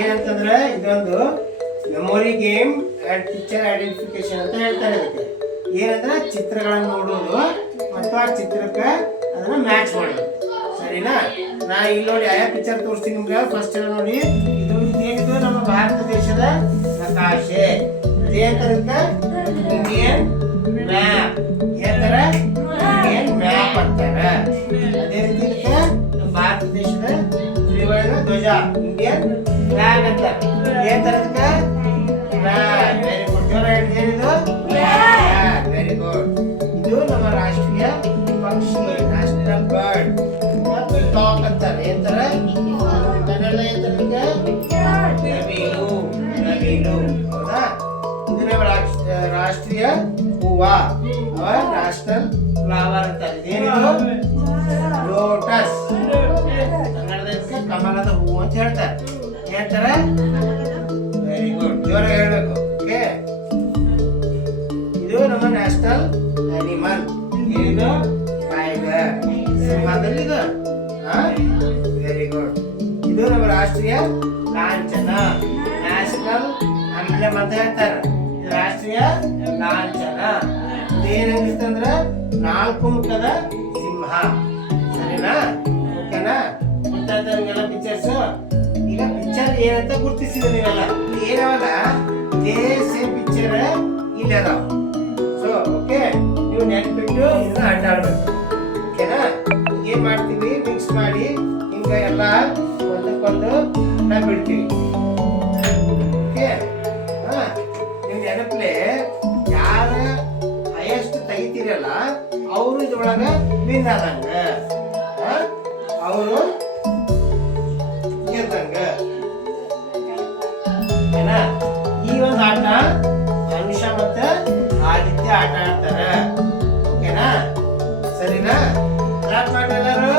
ಏನಂತಂದ್ರೆ ಇದೊಂದು memory game and picture identification ಅಂತ ಹೇಳ್ತಾರೆ. ಇದಕ್ಕೆ ಏನಂದ್ರೆ ಚಿತ್ರಗಳನ್ನು ನೋಡೋದು ಮತ್ತು ಆ ಚಿತ್ರಕ್ಕೆ ಅದನ್ನ ಮ್ಯಾಚ್ ಮಾಡೋದು. ಸರಿನಾ? ನಾ ಇಲ್ಲಿ ನೋಡಿ ಆಯಾ ಪಿಕ್ಚರ್ ತೋರಿಸ್ತೀನಿ ನಿಮ್ಗೆ. ಫಸ್ಟ್ ಎಲ್ಲ ನೋಡಿ, ಇದು ಏನಿದು ನಮ್ಮ ಭಾರತ ದೇಶದ ನಕಾಶೆ. ಏನಂತಾರೆ? Indian map. ಏನಂತಾರೆ? ಇಂಡಿಯನ್ ಮ್ಯಾಪ್ ಅಂತಾರೆ. ಅದೇ ರೀತಿ ಇದಕ್ಕೆ ನಮ್ಮ ಭಾರತ ದೇಶದ ತ್ರಿವರ್ಣ ಧ್ವಜ, ಇಂಡಿಯನ್ ಫ್ಲಾಗ್ ಅಂತಾರೆ. ಏನಂತಾರೆ ಇದಕ್ಕೆ? ಫ್ಲಾಗ್. Very good. ಜೋರ ಹೇಳಿ, ಏನಿದು? ಫ್ಲಾಗ್. Very good. ಇದು ನಮ್ಮ ರಾಷ್ಟ್ರೀಯ ಪಕ್ಷಿ, ನ್ಯಾಷನಲ್ ಬರ್ಡ್. ಪಿಕಾಕ್ ಅಂತಾರೆ. ಏನಂತಾರೆ? ಕನ್ನಡ ಏನಂತಾರೆ? ನವಿಲು. ನವಿಲು. ಹೌದಾ? ಇದು ನಮ್ಮ ರಾಷ್ಟ್ರೀಯ ಹೂವ, ನ್ಯಾಷನಲ್ ಫ್ಲವರ್ ಅಂತಾರೆ. ಇದೇನಿದು? ಲೋಟಸ್. ಕನ್ನಡದಕ್ಕೆ ಕಮಲದ ಹೂವು ಅಂತ ಹೇಳ್ತಾರೆ. ಹೇಳ್ತಾರೆ? Very good. ಜೋರಾಗಿ ಹೇಳ್ಬೇಕು. ಓಕೆ. ಇದು ನಮ್ಮ ನ್ಯಾಷನಲ್ ಅನಿಮಲ್. ಏನಿದು? ಟೈಗರ್. ಸಿಂಹದಲ್ಲಿ ಇದು. Very good. ಇದು ನಮ್ಮ ರಾಷ್ಟ್ರೀಯ ಲಾಂಛನ, ನ್ಯಾಷನಲ್ ಎಂಬ್ಲೆಮ್ ಅಂತ ಹೇಳ್ತಾರೆ. ಇದು ರಾಷ್ಟ್ರೀಯ ಲಾಂಛನ. ಇದೇನಾಗಿರ್ತಂದ್ರೆ 4 ಮುಖದ ಸಿಂಹ. ಸರಿನಾ? ಓಕೆನಾ? ಗೊತ್ತಾಯ್ತಾ ನಿಮ್ಗೆಲ್ಲ ಪಿಕ್ಚರ್ಸ್? ಈಗ ಪಿಕ್ಚರ್ ಏನಂತ ಗುರುತಿಸಿದ್ರೆ ನೀವೆಲ್ಲ ಏನವಲ್ಲ ಇದೇ ಸೇಮ್ ಪಿಕ್ಚರ್ ಇಲ್ಲಿ ಅದಾವ. ಸೊ ಓಕೆ, ನೀವು ನೆನ್ಪಿಟ್ಟು ಇದನ್ನ ಆಟ ಆಡ್ಬೇಕು. ಓಕೆನಾ? ಏನ್ ಮಾಡ್ತೀವಿ, ಮಿಕ್ಸ್ ಮಾಡಿ ಹಿಂಗ ಎಲ್ಲ ಒಂದಕ್ಕೊಂದು ಬಿಡ್ತೀವಿ. ಓಕೆ? ನಿಮ್ ನೆನಪಲೆ ಯಾರ ಹೈಯೆಸ್ಟ್ ತೆಗಿತೀರಲ್ಲ ಅವರು ಇದ್ರೊಳಗ ವಿನ್ ಆದಂಗ, ಅವರು ಗೆದ್ದಂಗ. ಓಕೆನಾ? ಈ ಒಂದು ಆಟ ಅನುಷಾ ಮತ್ತೆ ಆದಿತ್ಯ ಆಟ ಆಡ್ತಾರ. ಓಕೆನಾ? ಸರಿನಾ? ಕ್ಲಾಪ್ ಮಾಡಿ ಎಲ್ಲರೂ.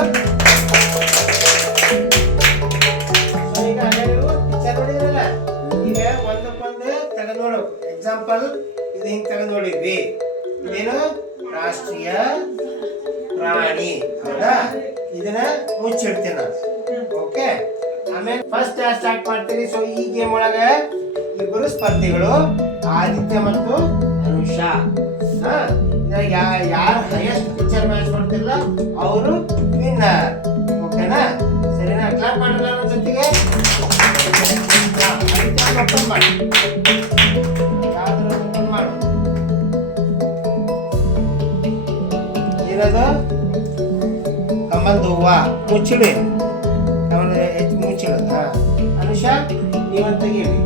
ಈಗ ನೀವು ಪಿಕ್ಚರ್ ನೋಡಿದ್ರಲ್ಲ, ಈಗ ಒಂದಕ್ಕೊಂದು ತೆಗೆದು ನೋಡ್ಬೇಕು. ಎಕ್ಸಾಂಪಲ್ ಇದು ಹಿಂಗ್ ತೆಗೆದು ನೋಡಿದ್ವಿ. ಇದೇನು? ರಾಷ್ಟ್ರೀಯ ಪ್ರಾಣಿ. ಹೌದಾ? ಇದನ್ನ ಮುಚ್ಚಿಡ್ತೀನಿ ನಾನು. ಓಕೆ? ಆಮೇಲೆ ಫಸ್ಟ್ ಸ್ಟಾರ್ಟ್ ಮಾಡ್ತೀನಿ. ಸೊ ಈ ಗೇಮ್ ಒಳಗ ಇಬ್ಬರು ಸ್ಪರ್ಧಿಗಳು, ಆದಿತ್ಯ ಮತ್ತು ಅನುಷಾ. ಯಾರು ಹೈಯೆಸ್ಟ್ ಪಿಕ್ಚರ್ ಮ್ಯಾಚ್ ಮಾಡ್ತಿರಲ್ಲ ಅವರು ವಿನ್ನರ್. ಓಕೆನಾ? ಸರಿನಾ? ಕ್ಲಾಪ್ ಮಾಡಲ್ಲ ನನ್ನ ಜೊತೆಗೆ. ಓಪನ್ ಮಾಡಿ, ಯಾವ್ದಾರು ಓಪನ್ ಮಾಡು. ಏನದು? ಕಮಲ್ದ ಹೂವ. ಮುಚ್ಚಿಡಿ, ಮುಚ್ಚಿಡೋದ. ಅನುಷಾ ನೀವಂತ ತೆಗೀರಿ.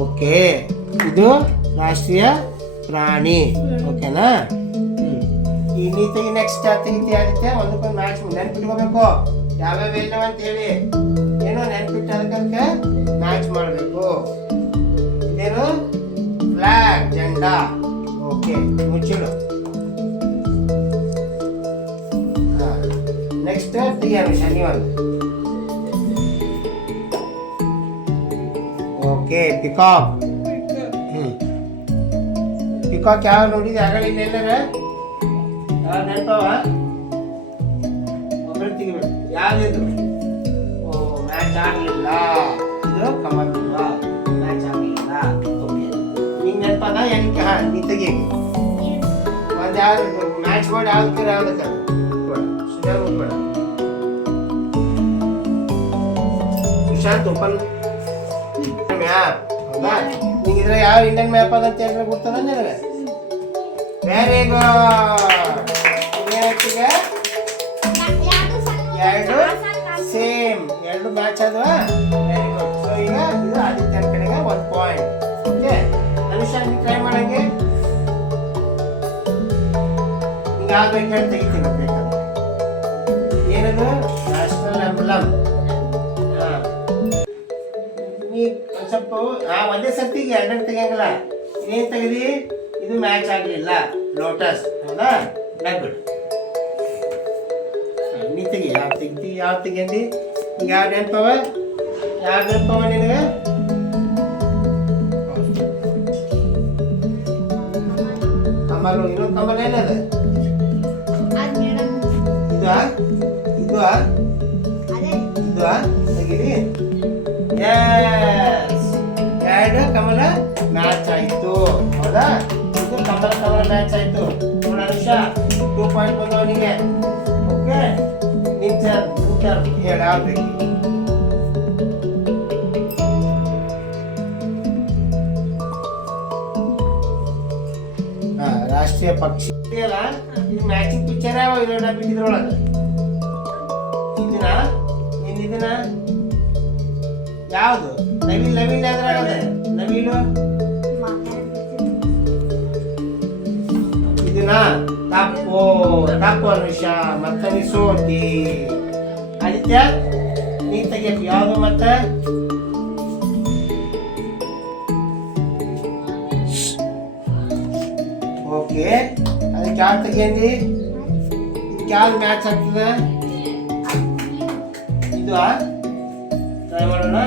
ಓಕೆ, ಇದು ರಾಷ್ಟ್ರೀಯ ಪ್ರಾಣಿ. ಓಕೆನಾ? ಈ ನೀತಿಗೆ ನೆಕ್ಸ್ಟ್ ತೆಗಿತಿ ಆದಿತ್ಯ. ಒಂದಕ್ಕೊಂದು ಮ್ಯಾಚ್ ನೆನ್ಪಿಟ್ಕೋಬೇಕು. ಯಾವ್ಯಾವ ಏನವ ಅಂತ ಹೇಳಿ ಏನೋ ನೆನ್ಪಿಟ್ಟು ಅದಕ್ಕೆ ಮ್ಯಾಚ್ ಮಾಡಬೇಕು. ಇದೇನು? ಫ್ಲಾಗ್, ಜೆಂಡಾ. ಓಕೆ, ಮುಚ್ಚಿಡು. ನೆಕ್ಸ್ಟ್ ತೆಗಿಯೋಣ ಶನಿವಾರ. Okay, peacock. ಪಿಕಾಕ್ ಯಾವ ನೋಡಿದ ಆಗಲಿ ಎಲ್ಲರ ನೆನಪವ? ಒಬ್ಬರು ತೆಗಿಬೇಕು. ಯಾವ್ದು? ಓ, ಮ್ಯಾಚ್ ಆಗಲಿಲ್ಲ. ಇದು ಕಮಲ್ ಹೂವ. ಮ್ಯಾಚ್ ಆಗಲಿಲ್ಲ. ಓಕೆ, ನಿಂಗೆ ನೆನಪದ? ಏನಕ್ಕೆ? ನೀ ತೆಗಿ. ಒಂದು ಯಾವ್ದು ಮ್ಯಾಚ್ ಬೋರ್ಡ್ ಯಾವ್ದಕ್ಕೆ ಯಾವ್ದಕ್ಕೆ ಬೇಡ. Sushant open map. ಹೌದಾ? ನಿಂಗಿದ್ರೆ ಯಾವ ಇಂಡಿಯನ್ ಮ್ಯಾಪ್ ಅದಂತ ಹೇಳಿದ್ರೆ ಗೊತ್ತದ ನಿನಗೆ? Very good. ಏನಾಗ್ತಿದೆ? ಎರಡು ಸೇಮ್, ಎರಡು ಮ್ಯಾಚ್ ಅದ್ವಾ? Very good. ಸೊ ಈಗ ಇದು ಆದಿತ್ಯನ ಕಡೆಗೆ 1 ಪಾಯಿಂಟ್. ಓಕೆ, ಅನುಷಾ ನೀವು ಟ್ರೈ ಮಾಡಂಗೆ. ಈಗ ಆಗ್ಬೇಕು ಹೇಳಿ ತೆಗಿತೀನಿ. ಬೇಕಾದ್ರೆ ಏನದು? National emblem. ನೀ ಸ್ವಲ್ಪ ಒಂದೇ ಸರ್ತಿಗೆ ಎರಡೆರಡು ತೆಗಿಯಂಗಿಲ್ಲ. ಏನ್ ತೆಗದಿ? ಇದು ಮ್ಯಾಚ್ ಆಗಲಿಲ್ಲ. ಲೋಟಸ್. ಹೌದಾ? ಬಿಡು. ನೀ ತೆಗಿ. ಯಾವ ತೆಗಿಯಂದಿ? ಈಗ ಯಾವ ನೆನಪವ? ನಿನಗೆ? ಕಮಲು. ಇನ್ನೊಂದು ಕಮಲ್ ಏನದ? ಇದು ಇದು ಇದು ತೆಗಿರಿ. ಎಸ್, ಎರಡು ಕಮಲ ಮ್ಯಾಚ್ ಆಯ್ತು. ಹೌದಾ? ಇದು ಕಮಲ ಮ್ಯಾಚ್ ಆಯ್ತು. ನೋಡ ಅನುಷ 2 ಪಾಯಿಂಟ್ ಬಂದು ಅವನಿಗೆ. ಓಕೆ, ನಿಂತ ಹೇಳ ಆಗ್ಬೇಕು. ರಾಷ್ಟ್ರೀಯ ಪಕ್ಷಿ ಅಲ್ಲ, ಇದು ಮ್ಯಾಚಿಂಗ್ ಪಿಕ್ಚರ್ ಯಾವ ಇದನ್ನ ಬಿಟ್ಟಿದ್ರೊಳಗೆ. ಇದನ್ನ ಇದನ್ನ ಯಾವುದು? ನವಿಲ್ ಯಾವ್ದ್ರಾಗದ? ನವಿಲು ಇದನ್ನ ತಪ್ಪು ಅನುಷ. ಮತ್ತೆ ಸೋತಿ. ಆದಿತ್ಯ ನೀ ತೆಗಿಯಪ್ಪ. ಯಾವುದು ಮತ್ತೆ? ಓಕೆ, ಅದಕ್ಕೆ ಯಾವ್ದು ತೆಗಿಯಂದಿ? ಇದಕ್ಕೆ ಯಾವ್ದು ಮ್ಯಾಚ್ ಆಗ್ತದೆ? ಇದು ಟ್ರೈ ಮಾಡೋಣ.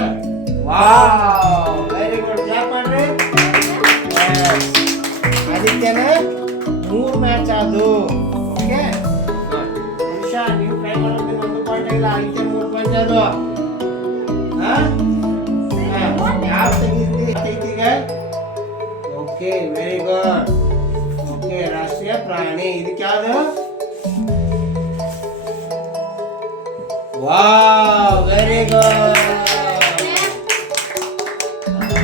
ವಾವ್, ವೆರಿ ಗುಡ್, ಕ್ಲಾಪ್ ಮಾಡ್ರಿ. ಆದಿತ್ಯನ 3 ಮ್ಯಾಚ್ ಆದವು. ಓಕೆ, ನಿಮಿಷ ನೀವು ಟ್ರೈ ಮಾಡೋದು 1 ಪಾಯಿಂಟ್ ಇಲ್ಲ. ಆದಿತ್ಯ 3 ಪಾಯಿಂಟ್ ಆದವು. ಯಾವ ತೆಗಿತೀಗ? Okay, very good. ಓಕೆ, ರಾಷ್ಟ್ರೀಯ ಪ್ರಾಣಿ ಇದಕ್ಕೆ ಯಾವುದು? Wow, very good.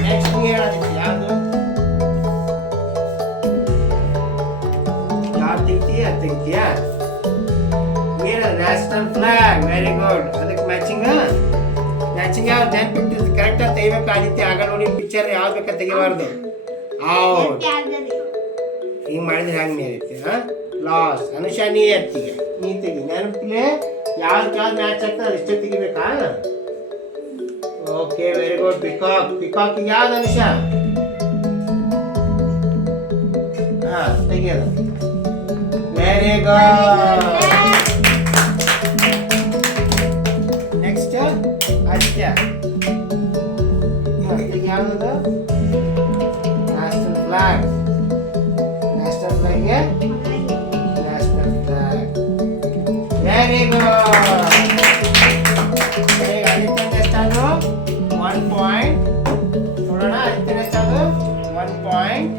ನೆಕ್ಸ್ಟ್ ಹೇಳೋದಿತ್ತು ಯಾವುದು? ಯಾವ್ದು ತೆಗಿತೀಯಾ? National flag. Very good. ಅದಕ್ಕೆ ಮ್ಯಾಚಿಂಗ್ ಯಾವ್ದು ನೆನ್ಪಿಟ್ಟು ಕರೆಕ್ಟ್ ಆಗಿ ತೆಗಿಬೇಕು. ಆದಿತ್ಯ ಆಗ ನೋಡಿ ಪಿಕ್ಚರ್ ಯಾವ್ದು ಬೇಕಾ ತೆಗಿಬಾರ್ದು. ಔಟ್. ಹಿಂಗೆ ಮಾಡಿದ್ರೆ ಹಂಗೆ ನೀರುತ್ತೆ. ಲಾಸ್. ಅನುಷ ನೀ ಎತ್ತಿಗೆ ನೀ ತೆಗಿ. ನೆನಪಿಲೆ ಯಾವ್ದು ಮ್ಯಾಚ್ ಆಗ್ತದೆ ಅಷ್ಟೇ ತೆಗಿಬೇಕಾ? Okay, very good. ಪಿಕಾಕ್ ಯಾವ್ದು ಅನುಷ? ತೆಗಿಯೋದು. Very good. ನೆಕ್ಸ್ಟ್ ಆದಿತ್ಯ ಯಾವ್ದು? National flag. ನ್ಯಾಷನಲ್ ಫ್ಲಾಗ್ಗೆ national flag. Very good. Aditya ಎಷ್ಟಾದ್ರು? 1 ಪಾಯಿಂಟ್. ನೋಡೋಣ ಆದಿತ್ಯ ಎಷ್ಟಾದ್ರು? 1 point,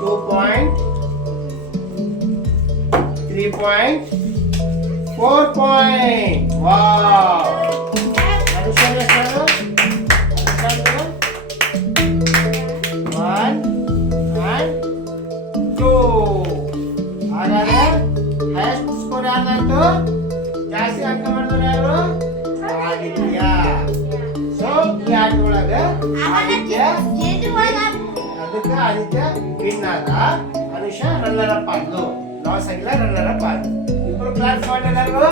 2 point, 3 point, 4 point. Wow. ಅನುಷಾನ ಎಷ್ಟಾದ್ರು? 1 and 2. ಹಾಗಾದ್ರೆ ಹೈಯೆಸ್ಟ್ ಸ್ಕೋರ್ ಯಾರ್ದಾಯ್ತು? ಜಾಸ್ತಿ ಅಂಕ ಮಾಡಿದ್ರು ಯಾರು? ಆದಿತ್ಯ. ಸೊ ಈ ಆಟ ಒಳಗೆ ಅದಕ್ಕೆ ಆದಿತ್ಯ ವಿನ್ ಆದ. ಅನುಷ ರನ್ನರ್ ಅಪ್ ಆದ್ಲು. ಲಾಸ್ ಆಗಿಲ್ಲ, ರನ್ನರ್ ಅಪ್ ಆದ್ಲು. ಇಬ್ರು ಕ್ಲಾಸ್ ಮಾಡಿ ಎಲ್ಲರಿಗೂ